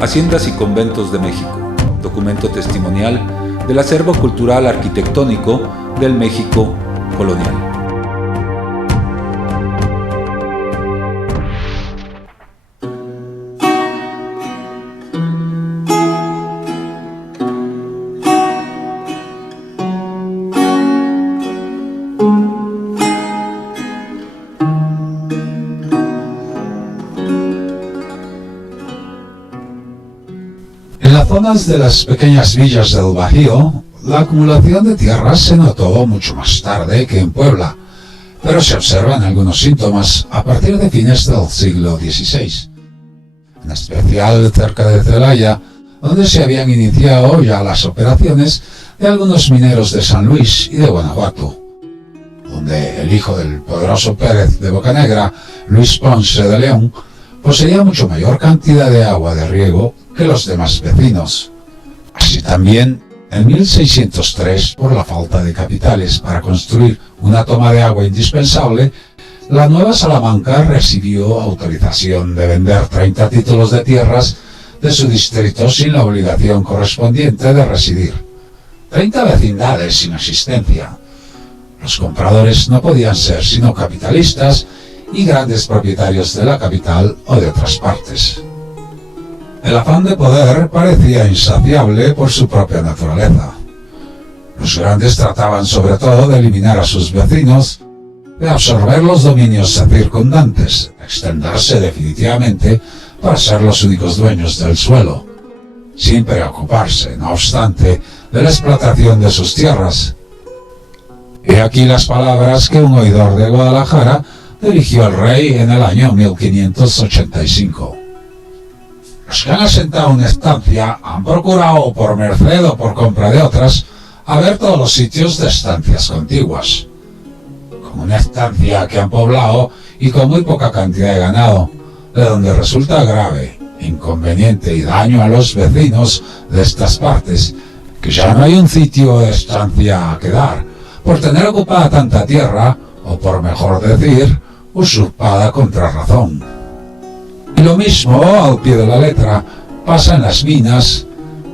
Haciendas y Conventos de México, documento testimonial del acervo cultural arquitectónico del México colonial. En las zonas de las pequeñas villas del Bajío, la acumulación de tierras se notó mucho más tarde que en Puebla, pero se observan algunos síntomas a partir de fines del siglo XVI, en especial cerca de Celaya, donde se habían iniciado ya las operaciones de algunos mineros de San Luis y de Guanajuato, donde el hijo del poderoso Pérez de Bocanegra, Luis Ponce de León, poseía mucho mayor cantidad de agua de riego que los demás vecinos. Así también, en 1603, por la falta de capitales para construir una toma de agua indispensable, la Nueva Salamanca recibió autorización de vender 30 títulos de tierras de su distrito sin la obligación correspondiente de residir. 30 vecindades sin existencia. Los compradores no podían ser sino capitalistas y grandes propietarios de la capital o de otras partes. El afán de poder parecía insaciable por su propia naturaleza. Los grandes trataban sobre todo de eliminar a sus vecinos, de absorber los dominios circundantes, de extenderse definitivamente para ser los únicos dueños del suelo, sin preocuparse, no obstante, de la explotación de sus tierras. He aquí las palabras que un oidor de Guadalajara dirigió al rey en el año 1585. Los que han asentado una estancia han procurado, por merced o por compra de otras, haber todos los sitios de estancias contiguas, con una estancia que han poblado y con muy poca cantidad de ganado, de donde resulta grave, inconveniente y daño a los vecinos de estas partes, que ya no hay un sitio de estancia que dar, por tener ocupada tanta tierra, o por mejor decir, usurpada contra razón. Y lo mismo, al pie de la letra, pasa en las minas,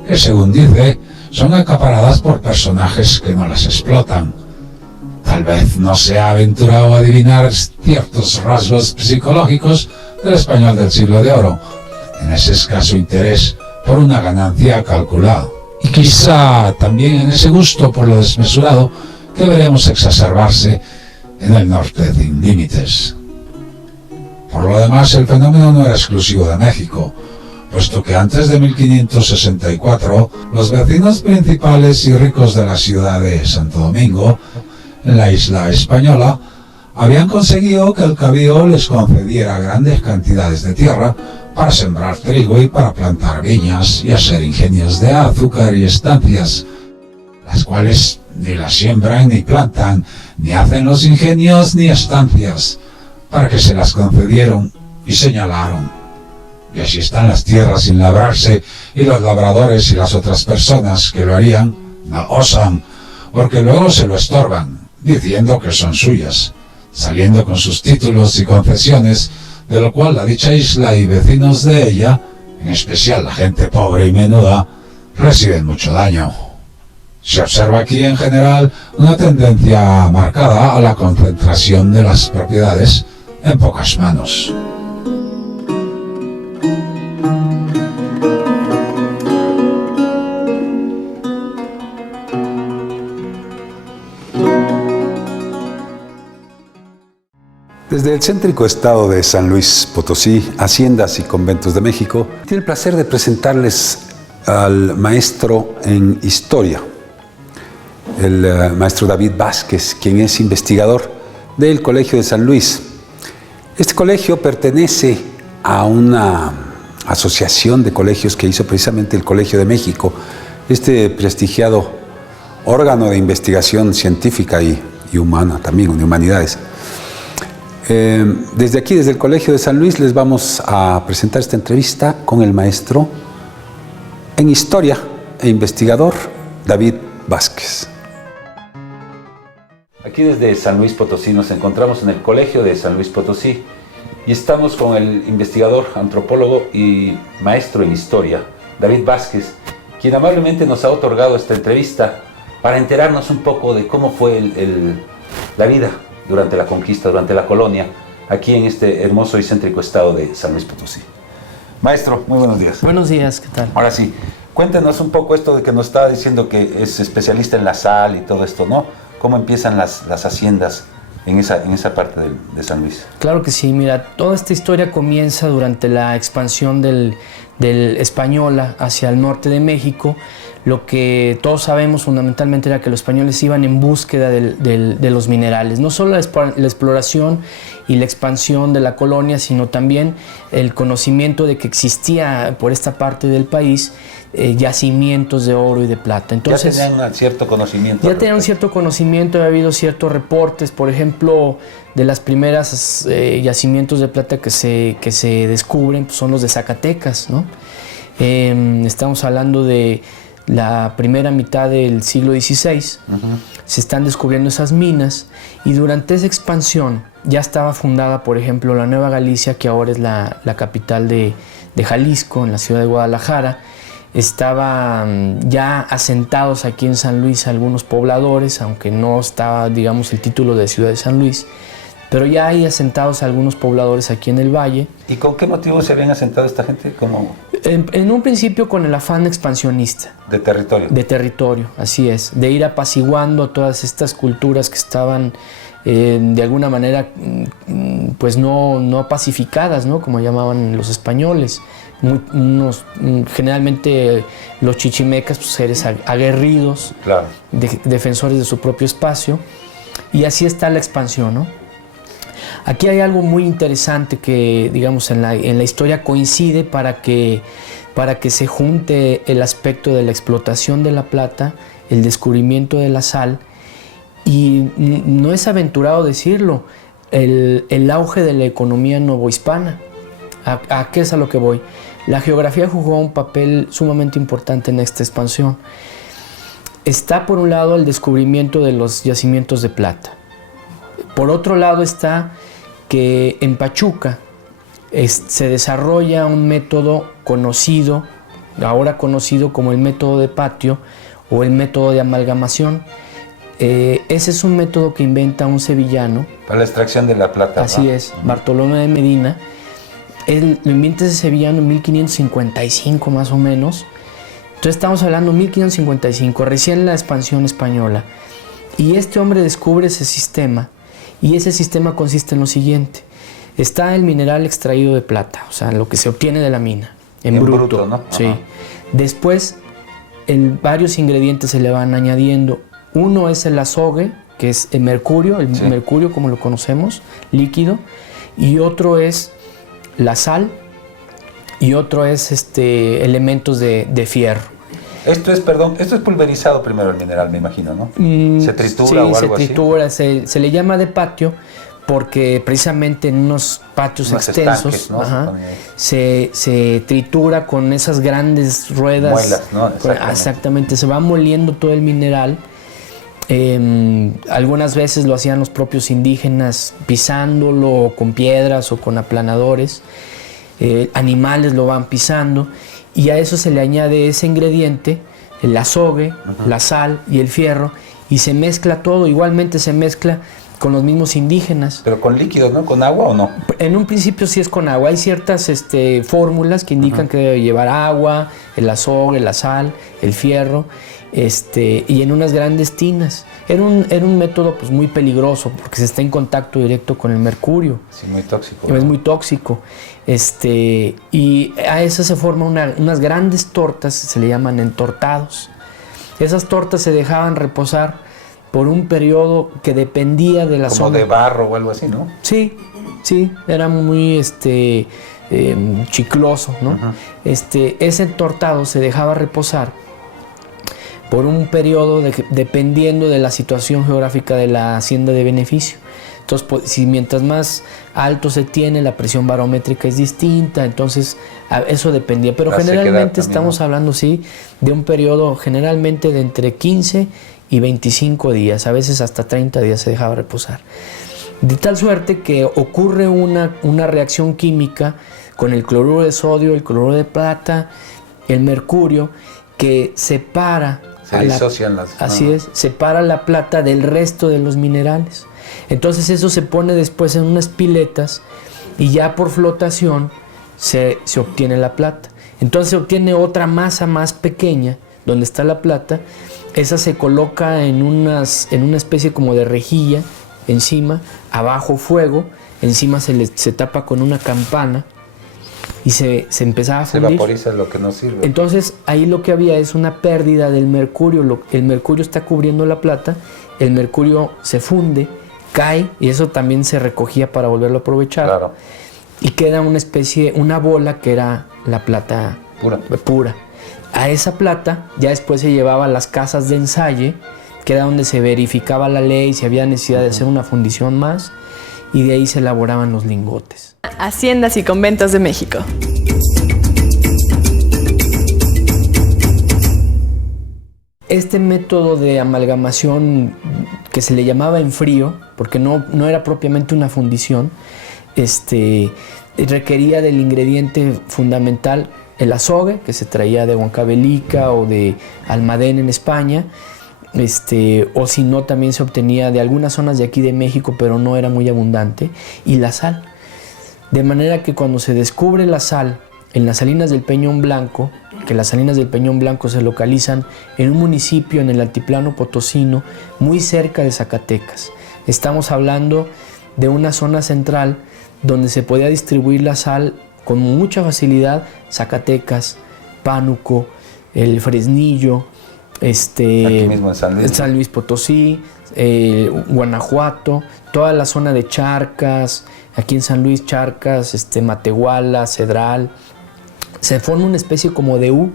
que según dice, son acaparadas por personajes que no las explotan. Tal vez no se ha aventurado a adivinar ciertos rasgos psicológicos del español del siglo de oro, en ese escaso interés por una ganancia calculada. Y quizá también en ese gusto por lo desmesurado que veremos exacerbarse en el norte sin límites. Por lo demás, el fenómeno no era exclusivo de México, puesto que antes de 1564, los vecinos principales y ricos de la ciudad de Santo Domingo, en la isla española, habían conseguido que el cabildo les concediera grandes cantidades de tierra para sembrar trigo y para plantar viñas y hacer ingenios de azúcar y estancias, las cuales ni las siembran ni plantan, ni hacen los ingenios ni estancias, para que se las concedieron y señalaron. Y así están las tierras sin labrarse, y los labradores y las otras personas que lo harían no osan, porque luego se lo estorban, diciendo que son suyas, saliendo con sus títulos y concesiones, de lo cual la dicha isla y vecinos de ella, en especial la gente pobre y menuda, reciben mucho daño. Se observa aquí en general una tendencia marcada a la concentración de las propiedades en pocas manos. Desde el céntrico estado de San Luis Potosí, Haciendas y Conventos de México, tiene el placer de presentarles al maestro en historia, el maestro David Vázquez, quien es investigador del Colegio de San Luis. Este colegio pertenece a una asociación de colegios que hizo precisamente el Colegio de México, este prestigiado órgano de investigación científica y humana también, de humanidades. Desde aquí, desde el Colegio de San Luis, les vamos a presentar esta entrevista con el maestro en historia e investigador David Vázquez. Aquí desde San Luis Potosí nos encontramos en el Colegio de San Luis Potosí y estamos con el investigador, antropólogo y maestro en historia, David Vázquez, quien amablemente nos ha otorgado esta entrevista para enterarnos un poco de cómo fue la vida durante la conquista, durante la colonia, aquí en este hermoso y céntrico estado de San Luis Potosí. Maestro, muy buenos días. Buenos días, ¿qué tal? Ahora sí, cuéntenos un poco esto de que nos estaba diciendo que es especialista en la sal y todo esto, ¿no? ¿Cómo empiezan las haciendas en esa parte de San Luis? Claro que sí, mira, toda esta historia comienza durante la expansión del Española hacia el norte de México. Lo que todos sabemos fundamentalmente era que los españoles iban en búsqueda de los minerales. No solo la exploración y la expansión de la colonia, sino también el conocimiento de que existía por esta parte del país yacimientos de oro y de plata. Entonces, ya tenían cierto conocimiento. Ya tenían cierto conocimiento, había habido ciertos reportes, por ejemplo, de las primeras yacimientos de plata que se descubren, pues son los de Zacatecas, ¿no? Estamos hablando de la primera mitad del siglo XVI, se están descubriendo esas minas y durante esa expansión ya estaba fundada, por ejemplo, la Nueva Galicia, que ahora es la capital de Jalisco, en la ciudad de Guadalajara. Estaban ya asentados aquí en San Luis algunos pobladores, aunque no estaba, digamos, el título de ciudad de San Luis, pero ya hay asentados algunos pobladores aquí en el valle. ¿Y con qué motivo se habían asentado esta gente? ¿Cómo? En un principio con el afán expansionista. ¿De territorio? De territorio, así es. De ir apaciguando a todas estas culturas que estaban de alguna manera pues no pacificadas, ¿no? Como llamaban los españoles. Generalmente los chichimecas, pues seres aguerridos, claro, defensores de su propio espacio. Y así está la expansión, ¿no? Aquí hay algo muy interesante que, digamos, en la historia coincide para que se junte el aspecto de la explotación de la plata, el descubrimiento de la sal, y no es aventurado decirlo, el auge de la economía novohispana. ¿A qué es a lo que voy? La geografía jugó un papel sumamente importante en esta expansión. Está por un lado el descubrimiento de los yacimientos de plata. Por otro lado está que en Pachuca se desarrolla un método conocido, ahora conocido como el método de patio o el método de amalgamación. Ese es un método que inventa un sevillano. Para la extracción de la plata. Así ¿no? es, Bartolomé de Medina. Él lo inventa ese sevillano en 1555 más o menos. Entonces estamos hablando de 1555, recién la expansión española. Y este hombre descubre ese sistema. Y ese sistema consiste en lo siguiente. Está el mineral extraído de plata, o sea, lo que se obtiene de la mina, en bruto, ¿no? Sí. Después, varios ingredientes se le van añadiendo. Uno es el azogue, que es el mercurio como lo conocemos, líquido. Y otro es la sal. Y otro es elementos de fierro. Esto es pulverizado primero el mineral, me imagino, ¿no? ¿Se tritura o algo así? Sí, se tritura, se le llama de patio porque precisamente en unos patios extensos estanques, ¿no? se tritura con esas grandes ruedas. Muelas, ¿no? Exactamente, se va moliendo todo el mineral. Algunas veces lo hacían los propios indígenas pisándolo con piedras o con aplanadores. Animales lo van pisando. Y a eso se le añade ese ingrediente, el azogue, la sal y el fierro, y se mezcla todo. Igualmente se mezcla con los mismos indígenas. Pero con líquidos, ¿no? ¿Con agua o no? En un principio sí es con agua. Hay ciertas fórmulas que indican que debe llevar agua, el azogue, la sal, el fierro, y en unas grandes tinas. Era un método pues muy peligroso porque se está en contacto directo con el mercurio. Sí, muy tóxico. Es muy tóxico. Y a eso se forman unas grandes tortas, se le llaman entortados. Esas tortas se dejaban reposar por un periodo que dependía de la zona. Como de barro o algo así, ¿no? Sí, era muy chicloso, ¿no? Ese entortado se dejaba reposar por un periodo dependiendo de la situación geográfica de la hacienda de beneficio. Entonces, si mientras más alto se tiene, la presión barométrica es distinta, entonces eso dependía. Pero generalmente estamos hablando, sí, de un periodo generalmente de entre 15 y 25 días, a veces hasta 30 días se dejaba reposar. De tal suerte que ocurre una reacción química con el cloruro de sodio, el cloruro de plata, el mercurio, que separa... Se disocian Así es, separa la plata del resto de los minerales. Entonces eso se pone después en unas piletas y ya por flotación se obtiene la plata. Entonces se obtiene otra masa más pequeña donde está la plata. Esa se coloca en una especie como de rejilla encima, abajo fuego, encima se tapa con una campana y se empezaba a fundir. Se vaporiza lo que no sirve. Entonces ahí lo que había es una pérdida del mercurio. El mercurio está cubriendo la plata, el mercurio se funde, cae, y eso también se recogía para volverlo a aprovechar. Claro. Y queda una bola que era la plata pura. A esa plata ya después se llevaba a las casas de ensayo, que era donde se verificaba la ley, si había necesidad de hacer una fundición más, y de ahí se elaboraban los lingotes. Haciendas y conventos de México. Este método de amalgamación que se le llamaba en frío, porque no era propiamente una fundición, requería del ingrediente fundamental el azogue, que se traía de Huancavelica o de Almadén en España, o si no también se obtenía de algunas zonas de aquí de México, pero no era muy abundante, y la sal. De manera que cuando se descubre la sal en las salinas del Peñón Blanco, que las salinas del Peñón Blanco se localizan en un municipio en el altiplano potosino, muy cerca de Zacatecas. Estamos hablando de una zona central donde se podía distribuir la sal con mucha facilidad: Zacatecas, Pánuco, el Fresnillo, aquí mismo en San Luis Potosí, Guanajuato, toda la zona de Charcas, aquí en San Luis Charcas, Matehuala, Cedral. Se forma una especie como de U,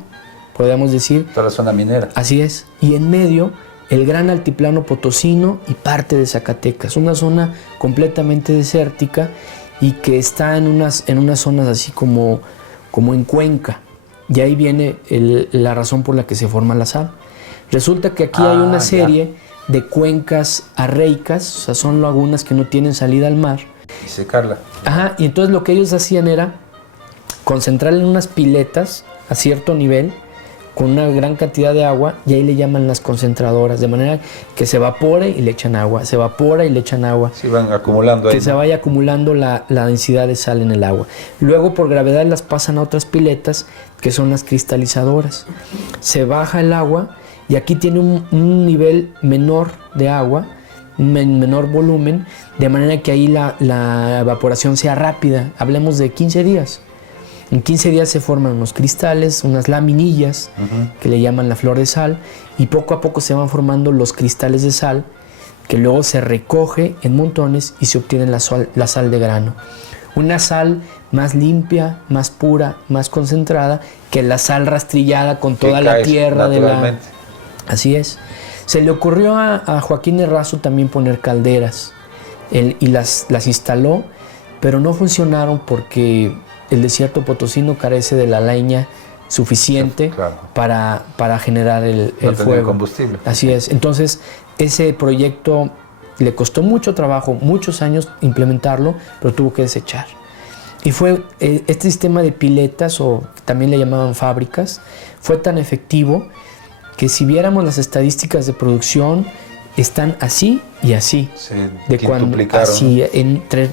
podríamos decir. Toda la zona minera. Así es. Y en medio, el gran altiplano potosino y parte de Zacatecas. Una zona completamente desértica y que está en unas zonas así como en cuenca. Y ahí viene la razón por la que se forma la sal. Resulta que aquí hay una serie de cuencas arreicas, o sea, son lagunas que no tienen salida al mar. Y secarla. Ajá, y entonces lo que ellos hacían era concentrarla en unas piletas a cierto nivel, con una gran cantidad de agua, y ahí le llaman las concentradoras, de manera que se evapore y le echan agua, se evapora y le echan agua. Se van acumulando ahí. Que se vaya acumulando la densidad de sal en el agua. Luego por gravedad las pasan a otras piletas, que son las cristalizadoras. Se baja el agua y aquí tiene un nivel menor de agua, menor volumen, de manera que ahí la evaporación sea rápida. Hablemos de 15 días. En 15 días se forman unos cristales, unas laminillas, que le llaman la flor de sal, y poco a poco se van formando los cristales de sal, que luego se recoge en montones y se obtiene la sal de grano. Una sal más limpia, más pura, más concentrada que la sal rastrillada con toda la tierra de la... Así es. Se le ocurrió a Joaquín Errazo también poner calderas, y las instaló, pero no funcionaron porque el desierto potosino carece de la leña suficiente, claro, para generar el fuego. Combustible. Así es. Entonces, ese proyecto le costó mucho trabajo, muchos años implementarlo, pero tuvo que desechar. Y fue este sistema de piletas, o también le llamaban fábricas, fue tan efectivo que si viéramos las estadísticas de producción, están así y así, así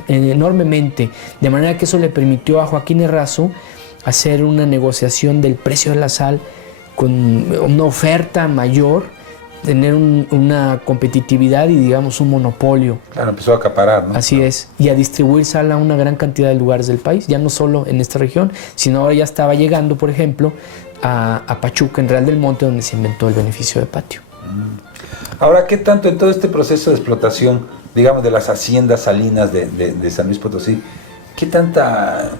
enormemente, de manera que eso le permitió a Joaquín Errazo hacer una negociación del precio de la sal con una oferta mayor, tener una competitividad y, digamos, un monopolio. Claro, empezó a acaparar, ¿no? Así es, y a distribuir sal a una gran cantidad de lugares del país, ya no solo en esta región, sino ahora ya estaba llegando, por ejemplo, a Pachuca, en Real del Monte, donde se inventó el beneficio de patio. Ahora, ¿qué tanto en todo este proceso de explotación, digamos, de las haciendas salinas de San Luis Potosí, qué tanta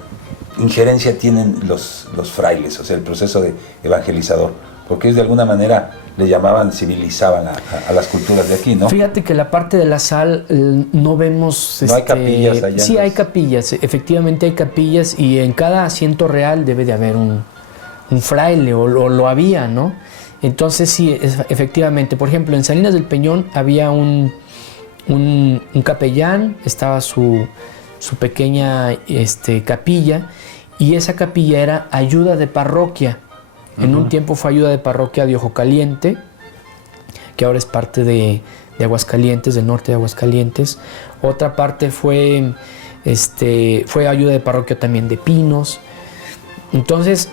injerencia tienen los frailes, o sea, el proceso de evangelizador? Porque ellos de alguna manera le llamaban, civilizaban a las culturas de aquí, ¿no? Fíjate que la parte de la sal no vemos... ¿No hay capillas allá? Sí, hay capillas, efectivamente hay capillas, y en cada asiento real debe de haber un fraile, o lo había, ¿no? Entonces sí, efectivamente, por ejemplo, en Salinas del Peñón había un un capellán, estaba su pequeña capilla, y esa capilla era ayuda de parroquia. En un tiempo fue ayuda de parroquia de Ojo Caliente, que ahora es parte de Aguascalientes, del norte de Aguascalientes. Otra parte fue ayuda de parroquia también de Pinos. Entonces,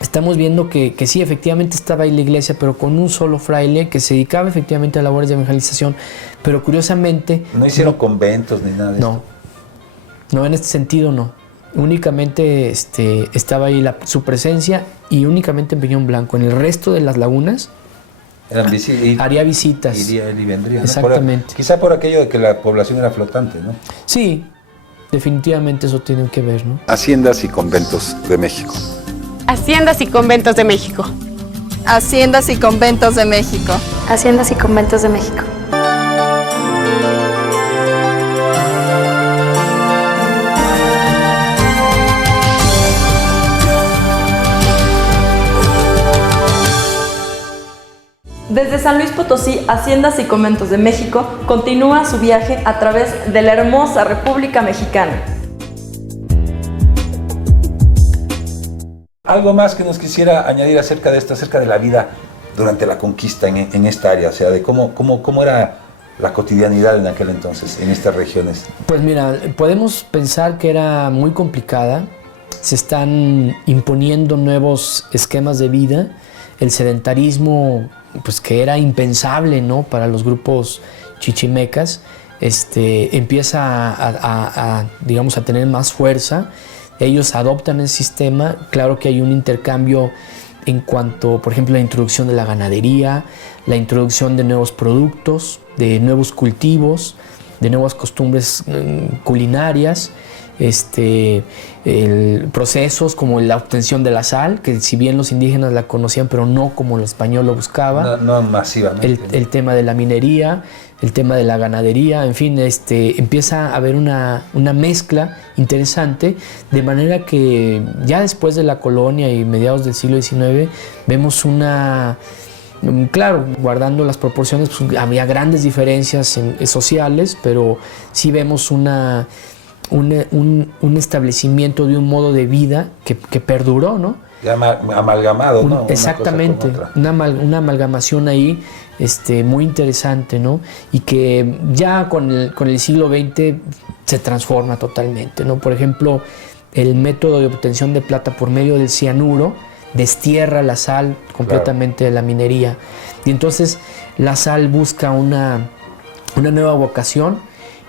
estamos viendo que sí, efectivamente estaba ahí la iglesia, pero con un solo fraile que se dedicaba efectivamente a labores de evangelización, pero curiosamente... No hicieron conventos ni nada de eso. No, en este sentido no. Únicamente estaba ahí su presencia, y únicamente en Peñón Blanco. En el resto de las lagunas haría visitas. Iría él y vendría, ¿no? Exactamente. Quizá por aquello de que la población era flotante, ¿no? Sí, definitivamente eso tiene que ver, ¿no? Haciendas y conventos de México. Haciendas y conventos de México. Haciendas y conventos de México. Haciendas y conventos de México. Desde San Luis Potosí, Haciendas y Conventos de México continúa su viaje a través de la hermosa República Mexicana. ¿Algo más que nos quisiera añadir acerca de esto, acerca de la vida durante la conquista en esta área? O sea, de cómo era la cotidianidad en aquel entonces, en estas regiones. Pues mira, podemos pensar que era muy complicada. Se están imponiendo nuevos esquemas de vida. El sedentarismo, pues que era impensable, ¿no?, para los grupos chichimecas, empieza digamos, a tener más fuerza. Ellos adoptan el sistema. Claro que hay un intercambio en cuanto, por ejemplo, a la introducción de la ganadería, la introducción de nuevos productos, de nuevos cultivos, de nuevas costumbres culinarias, procesos como la obtención de la sal, que si bien los indígenas la conocían, pero no como el español lo buscaba. No masivamente. El tema de la minería, el tema de la ganadería, en fin, empieza a haber una mezcla interesante, de manera que ya después de la colonia y mediados del siglo XIX vemos claro, guardando las proporciones, pues, había grandes diferencias sociales, pero sí vemos un establecimiento de un modo de vida que perduró, ¿no? Ya amalgamado, ¿no? Exactamente, una amalgamación ahí muy interesante, ¿no? Y que ya con el siglo XX se transforma totalmente, ¿no? Por ejemplo, el método de obtención de plata por medio del cianuro destierra la sal completamente de la minería. Y entonces la sal busca una nueva vocación,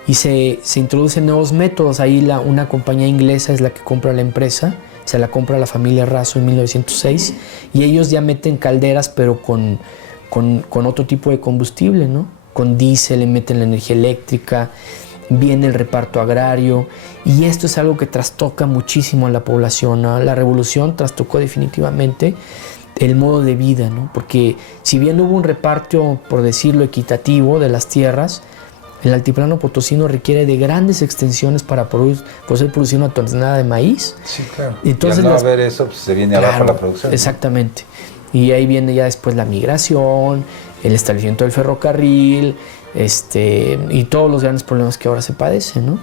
y se introducen nuevos métodos. Ahí una compañía inglesa es la que compra la empresa, se la compra la familia Razo en 1906, y ellos ya meten calderas, pero con otro tipo de combustible, ¿no? Con diésel, le meten la energía eléctrica, viene el reparto agrario, y esto es algo que trastoca muchísimo a la población, ¿no? La revolución trastocó definitivamente el modo de vida, ¿no? Porque si bien hubo un reparto, por decirlo, equitativo de las tierras, el altiplano potosino requiere de grandes extensiones para poder producir una tonelada de maíz. Sí, claro. Entonces, y al no haber eso, pues se viene abajo la producción. Exactamente. Y ahí viene ya después la migración, el establecimiento del ferrocarril, y todos los grandes problemas que ahora se padecen, ¿no?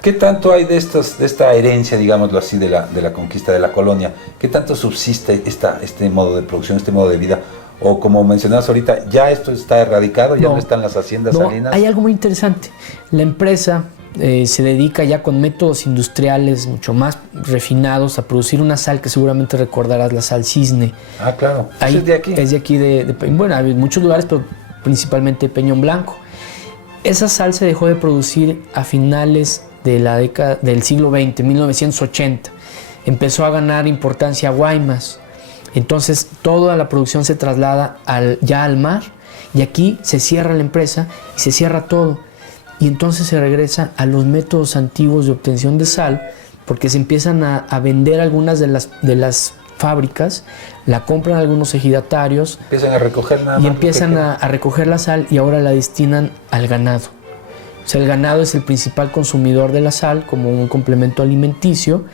¿Qué tanto hay de esta herencia, digámoslo así, de la conquista de la colonia? ¿Qué tanto subsiste este modo de producción, este modo de vida? O como mencionabas ahorita, ¿ya esto está erradicado? ¿Ya no están las haciendas salinas? Hay algo muy interesante. La empresa se dedica ya con métodos industriales mucho más refinados a producir una sal que seguramente recordarás, la sal Cisne. Ah, claro. Ahí, ¿Es de aquí? Es de aquí, bueno, hay muchos lugares, pero principalmente Peñón Blanco. Esa sal se dejó de producir a finales de la década del siglo XX, 1980. Empezó a ganar importancia Guaymas. Entonces toda la producción se traslada ya al mar, y aquí se cierra la empresa y se cierra todo. Y entonces se regresa a los métodos antiguos de obtención de sal, porque se empiezan a vender algunas de las fábricas, la compran algunos ejidatarios, empiezan a recoger nada más, y empiezan a recoger la sal, y ahora la destinan al ganado. O sea, el ganado es el principal consumidor de la sal como un complemento alimenticio.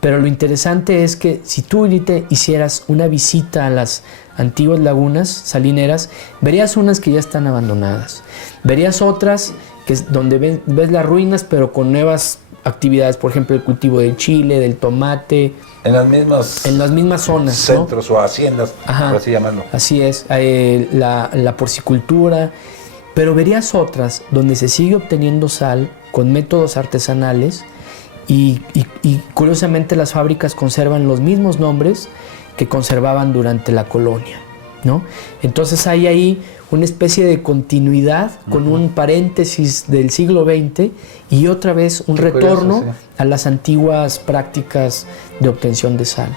Pero lo interesante es que si tú ahorita hicieras una visita a las antiguas lagunas salineras, verías unas que ya están abandonadas. Verías otras que es donde ves las ruinas, pero con nuevas actividades, por ejemplo, el cultivo del chile, del tomate. En las mismas zonas, centros, ¿no? O haciendas, por así llamarlo. Así es, la porcicultura. Pero verías otras donde se sigue obteniendo sal con métodos artesanales y curiosamente las fábricas conservan los mismos nombres que conservaban durante la colonia, ¿no? Entonces hay ahí una especie de continuidad con un paréntesis del siglo XX y otra vez un retorno a las antiguas prácticas de obtención de sal.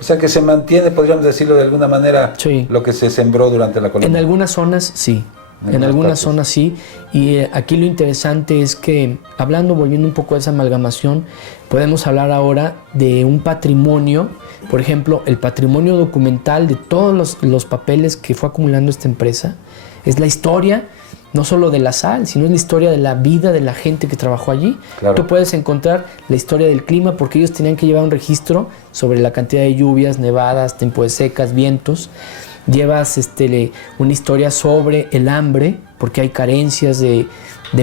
O sea que se mantiene, podríamos decirlo de alguna manera, lo que se sembró durante la colonia. En algunas zonas sí. En algunas zonas sí, y aquí lo interesante es que, volviendo un poco a esa amalgamación, podemos hablar ahora de un patrimonio, por ejemplo, el patrimonio documental de todos los papeles que fue acumulando esta empresa, es la historia, no solo de la sal, sino es la historia de la vida de la gente que trabajó allí. Claro. Tú puedes encontrar la historia del clima, porque ellos tenían que llevar un registro sobre la cantidad de lluvias, nevadas, tiempos de secas, vientos. Llevas una historia sobre el hambre, porque hay carencias de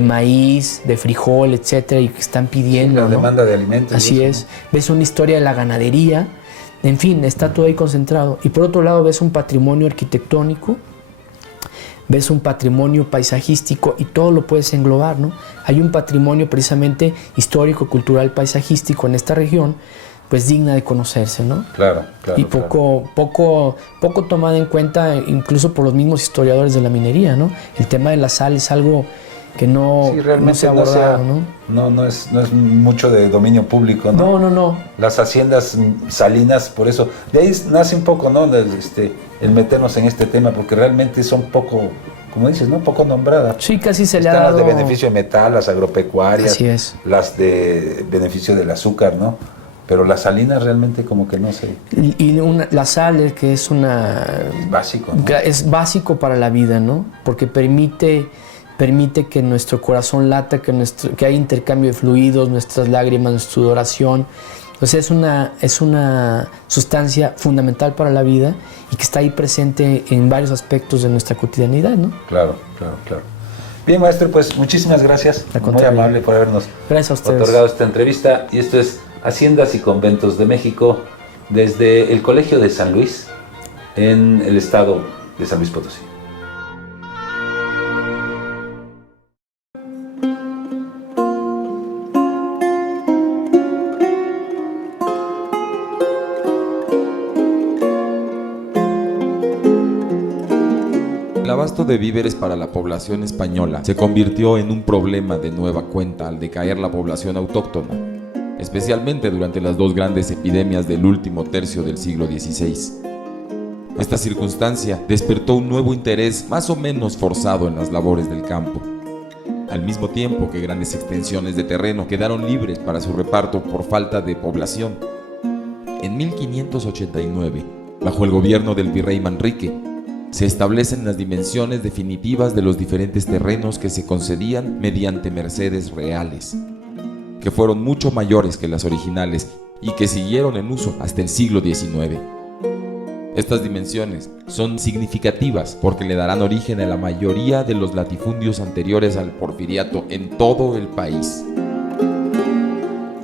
maíz, de frijol, etcétera, y que están pidiendo. La demanda de alimentos. Así es. Ves una historia de la ganadería, en fin, está todo ahí concentrado. Y por otro lado ves un patrimonio arquitectónico, ves un patrimonio paisajístico y todo lo puedes englobar, ¿no? Hay un patrimonio precisamente histórico, cultural, paisajístico en esta región, pues digna de conocerse, ¿no? Claro. Y poco tomada en cuenta incluso por los mismos historiadores de la minería, ¿no? El tema de la sal es algo que no se ha abordado, ¿no? No es mucho de dominio público, ¿no? No. Las haciendas salinas, por eso, de ahí nace un poco, ¿no? El meternos en este tema, porque realmente son poco, como dices, ¿no? Poco nombradas. Sí, casi se le ha dado. Están las de beneficio de metal, las agropecuarias. Así es. Las de beneficio del azúcar, ¿no? Pero las salinas realmente como que no sé. Y la sal, que es básico, ¿no? Es básico para la vida, ¿no? Porque permite que nuestro corazón lata, que hay intercambio de fluidos, nuestras lágrimas, nuestra sudoración. O sea, es una sustancia fundamental para la vida y que está ahí presente en varios aspectos de nuestra cotidianidad, ¿no? Claro. Bien, maestro, pues muchísimas gracias. Muy amable por habernos otorgado esta entrevista. Y esto es Haciendas y Conventos de México desde el Colegio de San Luis en el estado de San Luis Potosí. El abasto de víveres para la población española se convirtió en un problema de nueva cuenta al decaer la población autóctona, especialmente durante las dos grandes epidemias del último tercio del siglo XVI. Esta circunstancia despertó un nuevo interés más o menos forzado en las labores del campo, al mismo tiempo que grandes extensiones de terreno quedaron libres para su reparto por falta de población. En 1589, bajo el gobierno del virrey Manrique, se establecen las dimensiones definitivas de los diferentes terrenos que se concedían mediante mercedes reales, que fueron mucho mayores que las originales y que siguieron en uso hasta el siglo XIX. Estas dimensiones son significativas porque le darán origen a la mayoría de los latifundios anteriores al porfiriato en todo el país.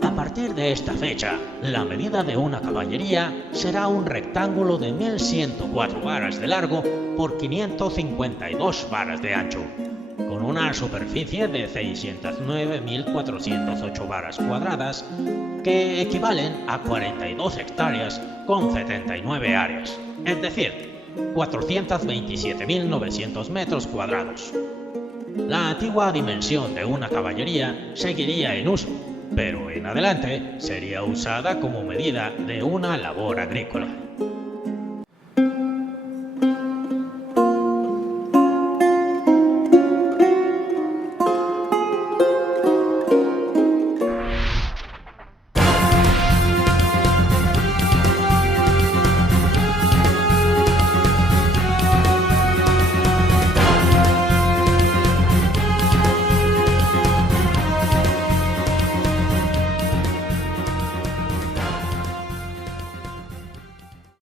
A partir de esta fecha, la medida de una caballería será un rectángulo de 1104 varas de largo por 552 varas de ancho, con una superficie de 609.408 varas cuadradas, que equivalen a 42 hectáreas con 79 áreas, es decir, 427.900 metros cuadrados. La antigua dimensión de una caballería seguiría en uso, pero en adelante sería usada como medida de una labor agrícola.